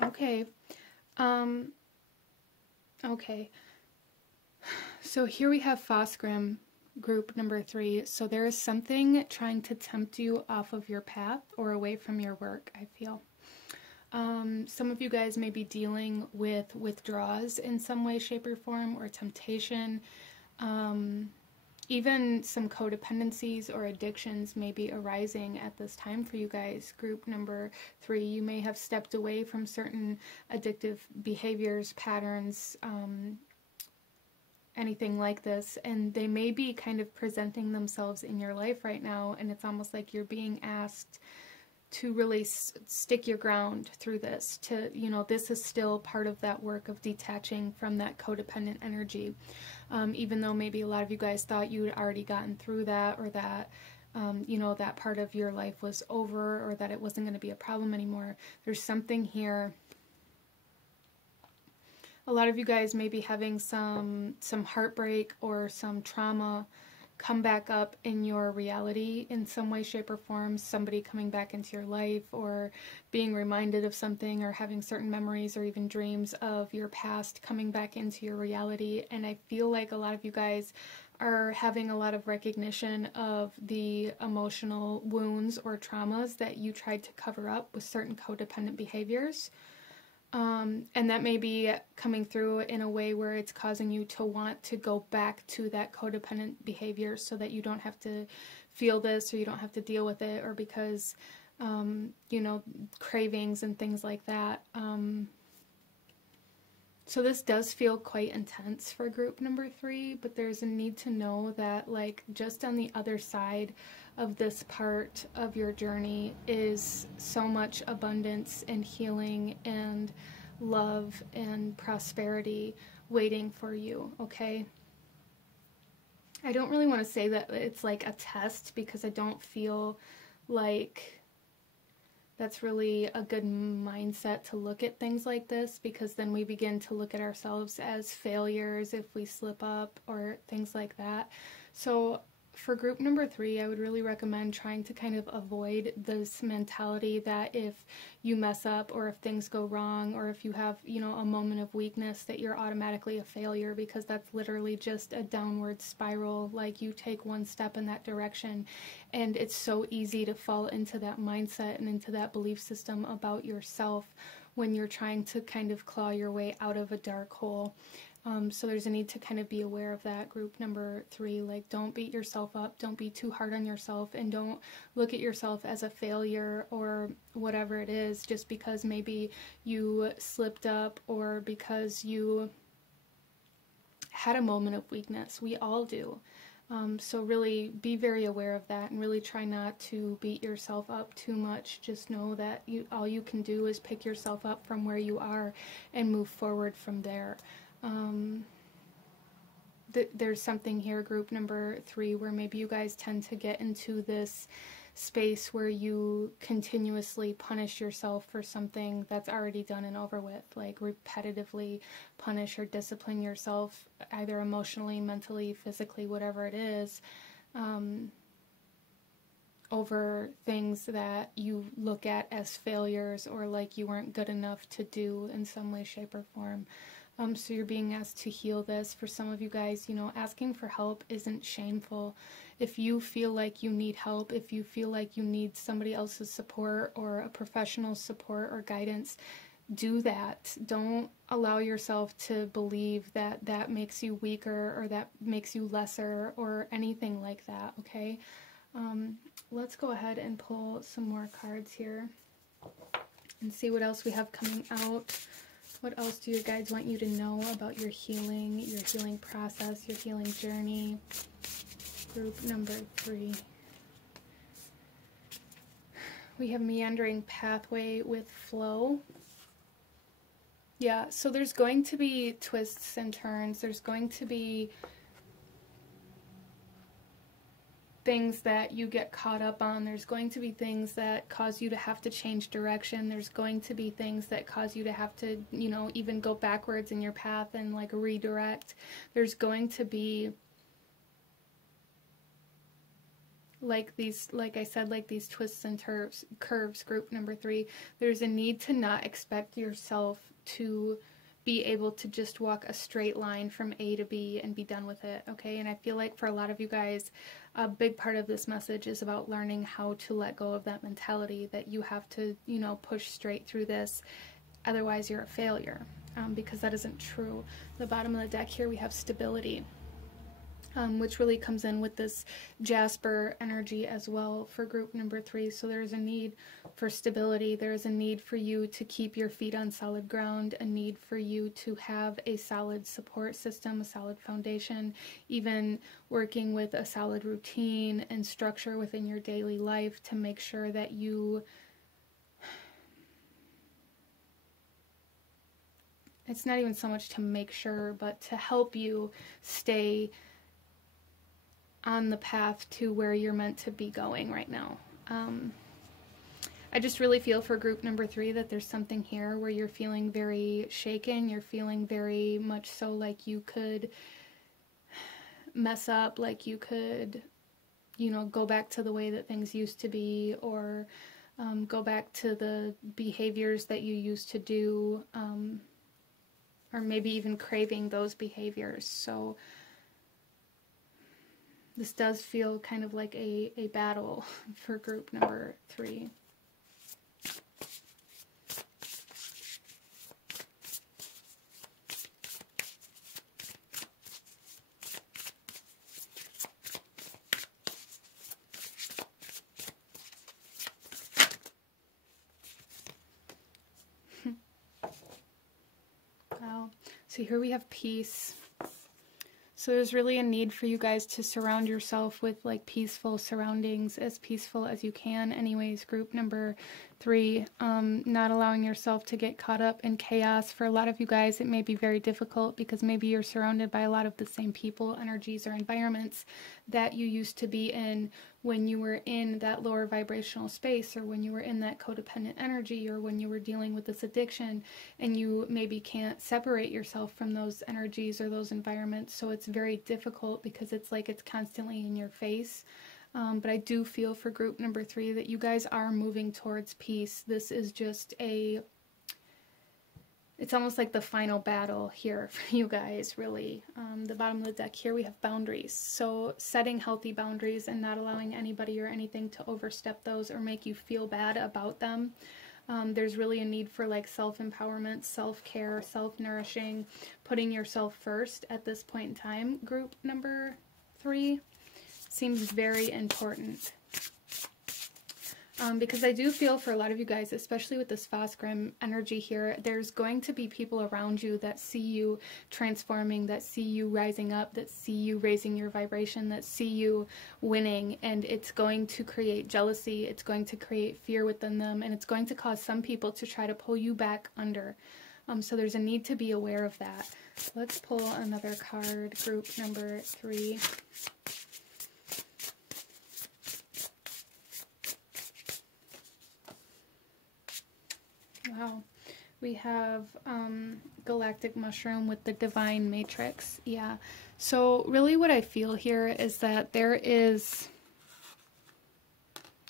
Okay. Okay. So here we have Fosgrim, group number 3. So there is something trying to tempt you off of your path or away from your work, I feel. Some of you guys may be dealing with withdrawals in some way, shape, or form, or temptation. Even some codependencies or addictions may be arising at this time for you guys. Group number 3, you may have stepped away from certain addictive behaviors, patterns, anything like this, and they may be kind of presenting themselves in your life right now, and it's almost like you're being asked to really stick your ground through this, to, you know, this is still part of that work of detaching from that codependent energy. Even though maybe a lot of you guys thought you had already gotten through that, or that, you know, that part of your life was over, or that it wasn't going to be a problem anymore. There's something here. A lot of you guys may be having some heartbreak or some trauma come back up in your reality in some way, shape, or form. Somebody coming back into your life, or being reminded of something, or having certain memories or even dreams of your past coming back into your reality. And I feel like a lot of you guys are having a lot of recognition of the emotional wounds or traumas that you tried to cover up with certain codependent behaviors. And that may be coming through in a way where it's causing you to want to go back to that codependent behavior so that you don't have to feel this, or you don't have to deal with it, or because, you know, cravings and things like that. So this does feel quite intense for group number 3, but there's a need to know that, like, just on the other side of this part of your journey is so much abundance and healing and love and prosperity waiting for you, okay? I don't really want to say that it's like a test, because I don't feel like that's really a good mindset to look at things like this, because then we begin to look at ourselves as failures if we slip up or things like that. So for group number 3, I would really recommend trying to kind of avoid this mentality that if you mess up, or if things go wrong, or if you have, you know, a moment of weakness, that you're automatically a failure, because that's literally just a downward spiral. Like, you take one step in that direction, and it's so easy to fall into that mindset and into that belief system about yourself when you're trying to kind of claw your way out of a dark hole. So there's a need to kind of be aware of that, group number 3. Like, don't beat yourself up, don't be too hard on yourself, and don't look at yourself as a failure or whatever it is, just because maybe you slipped up, or because you had a moment of weakness. We all do. So really be very aware of that, and really try not to beat yourself up too much. Just know that all you can do is pick yourself up from where you are and move forward from there. There's something here, group number 3, where maybe you guys tend to get into this space where you continuously punish yourself for something that's already done and over with, like repetitively punish or discipline yourself, either emotionally, mentally, physically, whatever it is, over things that you look at as failures, or like you weren't good enough to do in some way, shape, or form. So you're being asked to heal this. For some of you guys, you know, asking for help isn't shameful. If you feel like you need help, if you feel like you need somebody else's support or a professional support or guidance, do that. Don't allow yourself to believe that that makes you weaker or that makes you lesser or anything like that, okay? Let's go ahead and pull some more cards here and see what else we have coming out. What else do your guides want you to know about your healing process, your healing journey? Group number 3. We have meandering pathway with flow. Yeah, so there's going to be twists and turns. There's going to be things that you get caught up on. There's going to be things that cause you to have to change direction. There's going to be things that cause you to have to, you know, even go backwards in your path and like redirect. There's going to be like these, like I said, like these twists and curves, group number 3. There's a need to not expect yourself to be able to just walk a straight line from A to B and be done with it, okay? And I feel like for a lot of you guys, a big part of this message is about learning how to let go of that mentality that you have to, you know, push straight through this, otherwise you're a failure, because that isn't true. The bottom of the deck here we have stability. Which really comes in with this Jasper energy as well for group number 3. So there's a need for stability. There's a need for you to keep your feet on solid ground, a need for you to have a solid support system, a solid foundation, even working with a solid routine and structure within your daily life to make sure that you... It's not even so much to make sure, but to help you stay on the path to where you're meant to be going right now. I just really feel for group number 3 that there's something here where you're feeling very shaken. You're feeling very much so like you could mess up, like you could, you know, go back to the way that things used to be, or go back to the behaviors that you used to do, or maybe even craving those behaviors. So this does feel kind of like a battle for group number 3. Wow. So here we have peace. So there's really a need for you guys to surround yourself with like peaceful surroundings, as peaceful as you can. Anyways, group number 3, not allowing yourself to get caught up in chaos. For a lot of you guys, it may be very difficult because maybe you're surrounded by a lot of the same people, energies, or environments that you used to be in when you were in that lower vibrational space, or when you were in that codependent energy, or when you were dealing with this addiction, and you maybe can't separate yourself from those energies or those environments. So it's very difficult because it's like it's constantly in your face. But I do feel for group number 3 that you guys are moving towards peace. This is just it's almost like the final battle here for you guys, really. The bottom of the deck here, we have boundaries. So setting healthy boundaries and not allowing anybody or anything to overstep those or make you feel bad about them. There's really a need for like self-empowerment, self-care, self-nourishing, putting yourself first at this point in time. Group number 3 seems very important. Because I do feel for a lot of you guys, especially with this Fosgrim energy here, there's going to be people around you that see you transforming, that see you rising up, that see you raising your vibration, that see you winning, and it's going to create jealousy, it's going to create fear within them, and it's going to cause some people to try to pull you back under. So there's a need to be aware of that. Let's pull another card, group number 3. Wow, we have Galactic Mushroom with the Divine Matrix. Yeah, so really what I feel here is that there is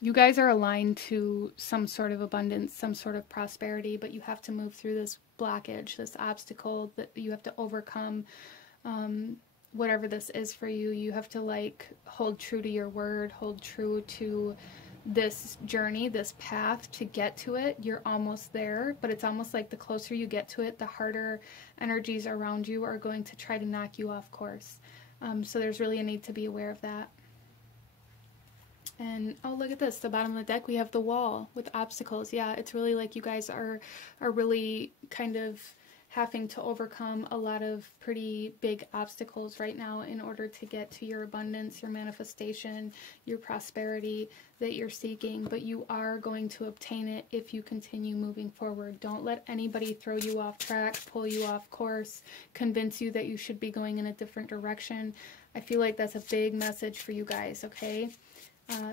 you guys are aligned to some sort of abundance, some sort of prosperity, but you have to move through this blockage, this obstacle that you have to overcome. Whatever this is for you, you have to like hold true to your word, hold true to this journey, this path to get to it. You're almost there, but it's almost like the closer you get to it, the harder energies around you are going to try to knock you off course. So there's really a need to be aware of that. And oh, look at this, the bottom of the deck, we have the wall with obstacles. Yeah, it's really like you guys are really kind of having to overcome a lot of pretty big obstacles right now in order to get to your abundance, your manifestation, your prosperity that you're seeking. But you are going to obtain it if you continue moving forward. Don't let anybody throw you off track, pull you off course, convince you that you should be going in a different direction. I feel like that's a big message for you guys, okay?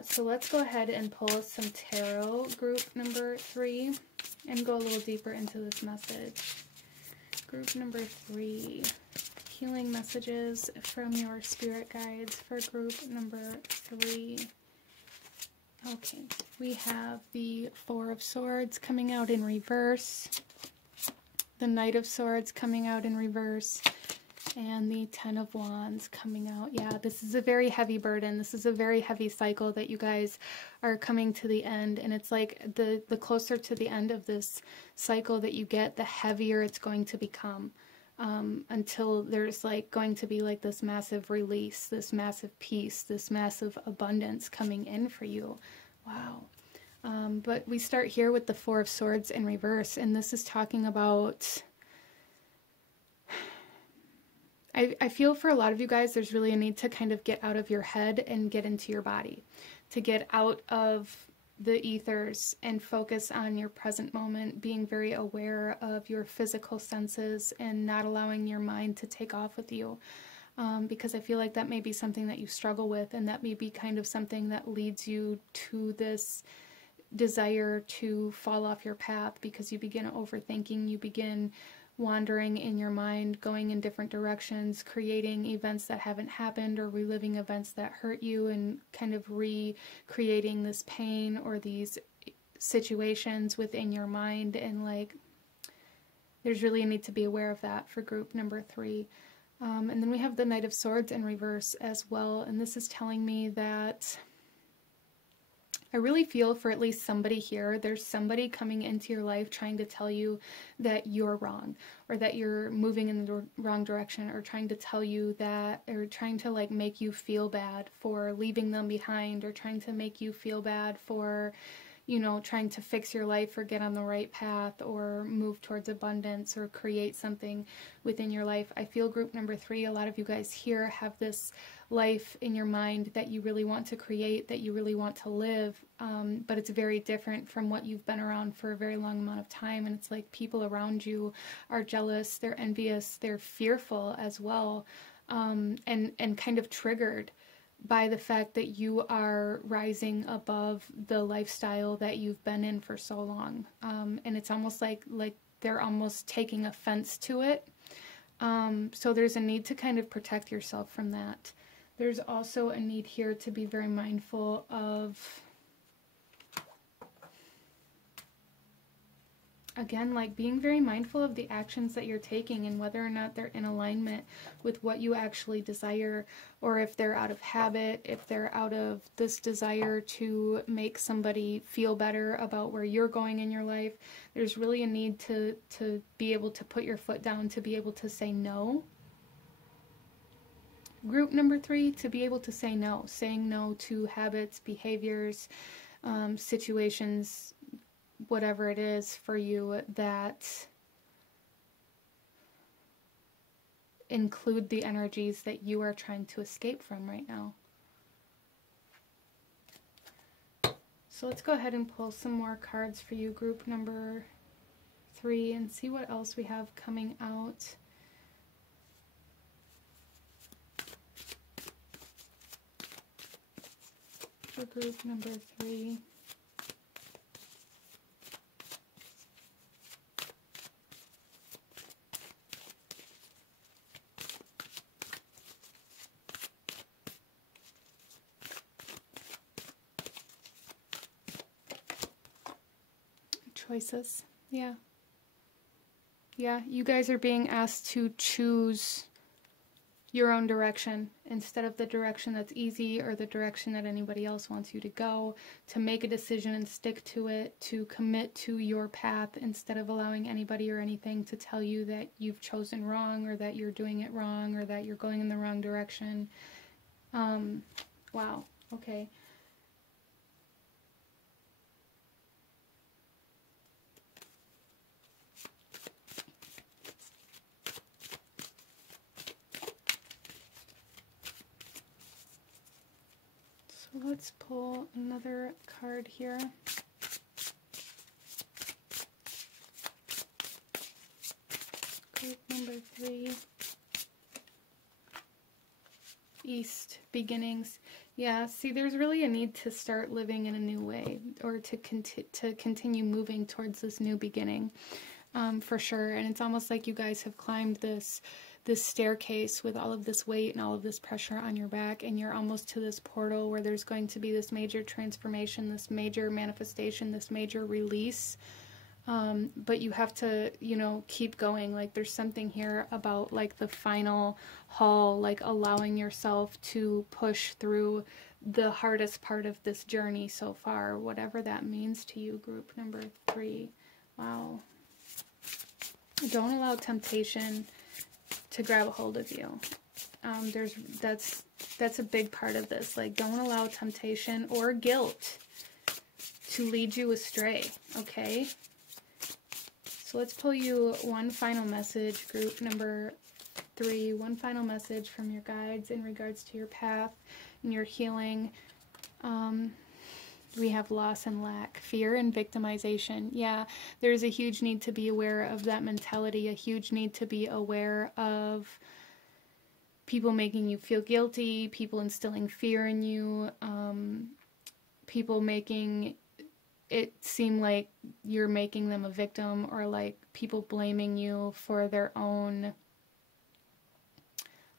So let's go ahead and pull some tarot, group number 3, and go a little deeper into this message. Group number 3, healing messages from your spirit guides for group number 3. Okay, we have the 4 of Swords coming out in reverse, the Knight of Swords coming out in reverse, and the 10 of Wands coming out. Yeah, this is a very heavy burden. This is a very heavy cycle that you guys are coming to the end. And it's like the closer to the end of this cycle that you get, the heavier it's going to become. Until there's like going to be like this massive release, this massive peace, this massive abundance coming in for you. Wow. But we start here with the 4 of Swords in reverse. And this is talking about... I feel for a lot of you guys, there's really a need to kind of get out of your head and get into your body, to get out of the ethers and focus on your present moment, being very aware of your physical senses and not allowing your mind to take off with you. Because I feel like that may be something that you struggle with, and that may be kind of something that leads you to this desire to fall off your path, because you begin overthinking, you begin wandering in your mind, going in different directions, creating events that haven't happened or reliving events that hurt you, and kind of recreating this pain or these situations within your mind. And like, there's really a need to be aware of that for group number 3. And then we have the Knight of Swords in reverse as well. And this is telling me that I really feel for at least somebody here, there's somebody coming into your life trying to tell you that you're wrong, or that you're moving in the wrong direction, or trying to tell you that, or trying to like make you feel bad for leaving them behind, or trying to make you feel bad for, you know, trying to fix your life or get on the right path or move towards abundance or create something within your life. I feel group number 3, a lot of you guys here have this life in your mind that you really want to create, that you really want to live, but it's very different from what you've been around for a very long amount of time. And it's like people around you are jealous, they're envious, they're fearful as well, and kind of triggered by the fact that you are rising above the lifestyle that you've been in for so long. And it's almost like they're almost taking offense to it. So there's a need to kind of protect yourself from that. There's also a need here to be very mindful of, again, like being very mindful of the actions that you're taking and whether or not they're in alignment with what you actually desire, or if they're out of habit, if they're out of this desire to make somebody feel better about where you're going in your life. There's really a need to be able to put your foot down, to be able to say no. Group number 3, to be able to say no, saying no to habits, behaviors, situations, whatever it is for you that include the energies that you are trying to escape from right now. So let's go ahead and pull some more cards for you, group number 3, and see what else we have coming out. For group number 3. choices. Yeah. Yeah, you guys are being asked to choose your own direction instead of the direction that's easy or the direction that anybody else wants you to go, to make a decision and stick to it, to commit to your path instead of allowing anybody or anything to tell you that you've chosen wrong or that you're doing it wrong or that you're going in the wrong direction. Wow, okay. So let's pull another card here. Group number 3. East, beginnings. Yeah, see, there's really a need to start living in a new way, or to continue moving towards this new beginning, for sure. And it's almost like you guys have climbed this staircase with all of this weight and all of this pressure on your back, and you're almost to this portal where there's going to be this major transformation, this major manifestation, this major release. But you have to, you know, keep going. Like, there's something here about, like, the final haul, like allowing yourself to push through the hardest part of this journey so far, whatever that means to you, group number 3. Wow. Don't allow temptation to grab a hold of you. That's a big part of this. Like, don't allow temptation or guilt to lead you astray, okay? So let's pull you one final message, group number 3, one final message from your guides in regards to your path and your healing. We have loss and lack, fear and victimization. Yeah, there's a huge need to be aware of that mentality, a huge need to be aware of people making you feel guilty, people instilling fear in you, people making it seem like you're making them a victim, or like people blaming you for their own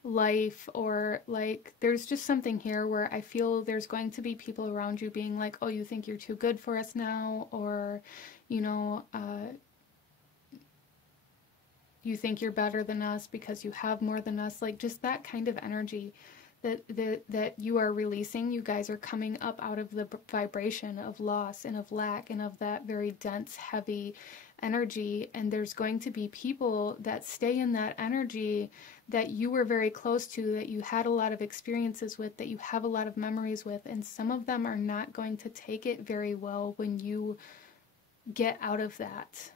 life, or like there's just something here where I feel there's going to be people around you being like, oh, you think you're too good for us now, or, you know, you think you're better than us because you have more than us, like just that kind of energy that you are releasing. You guys are coming up out of the vibration of loss and of lack and of that very dense, heavy energy, and there's going to be people that stay in that energy that you were very close to, that you had a lot of experiences with, that you have a lot of memories with, and some of them are not going to take it very well when you get out of that.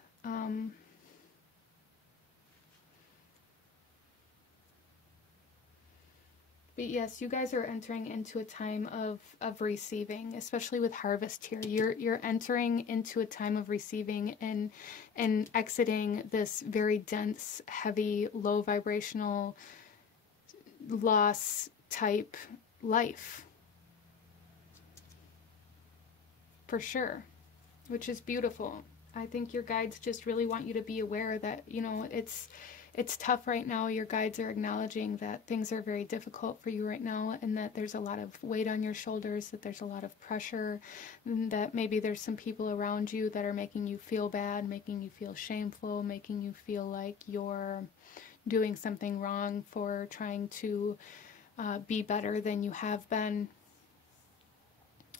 But yes, you guys are entering into a time of receiving, especially with harvest here. You're entering into a time of receiving and exiting this very dense, heavy, low vibrational loss type life. For sure. Which is beautiful. I think your guides just really want you to be aware that, you know, it's tough right now. Your guides are acknowledging that things are very difficult for you right now, and that there's a lot of weight on your shoulders, that there's a lot of pressure, that maybe there's some people around you that are making you feel bad, making you feel shameful, making you feel like you're doing something wrong for trying to be better than you have been.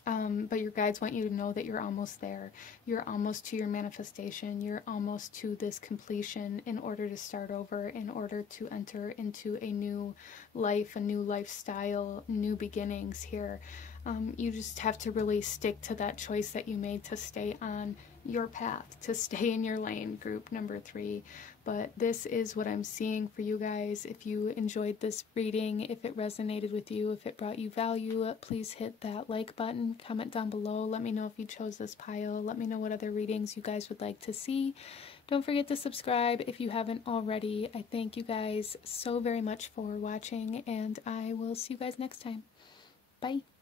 But your guides want you to know that you're almost there. You're almost to your manifestation. You're almost to this completion in order to start over, in order to enter into a new life, a new lifestyle, new beginnings here. You just have to really stick to that choice that you made to stay on your path, to stay in your lane, group number 3. But this is what I'm seeing for you guys. If you enjoyed this reading, if it resonated with you, if it brought you value, please hit that like button, comment down below, let me know if you chose this pile, let me know what other readings you guys would like to see. Don't forget to subscribe if you haven't already. I thank you guys so very much for watching, and I will see you guys next time. Bye.